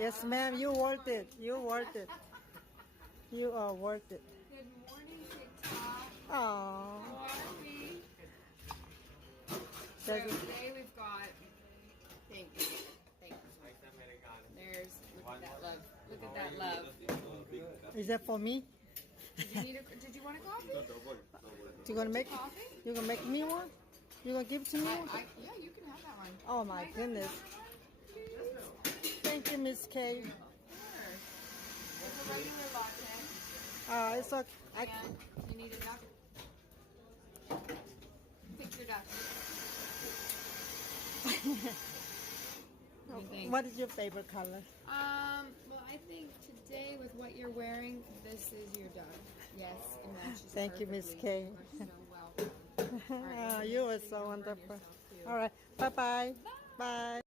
Yes, ma'am. You worth it. You worth it. You are worth it. Good morning, TikTok. Aww. How are we? So Does it- today we've got. Thank you. Thank you. There's. Look at that love. Look at that love. Is that for me? Did you want a coffee? You gonna make? Coffee? You gonna make me one? You gonna give it to me? One? Yeah, you can have that one. Oh my goodness! Thank you, Miss K. Sure. It's a regular latte. It's okay. And you need a duck. Pick your duck. What do you think? What is your favorite color? Well, I think today with what you're wearing, this is your duck. Yes, it matches. Thank you, Miss perfectly. K. You're so welcome. All right, You are so run wonderful. yourself, too. All right. Bye-bye. Bye.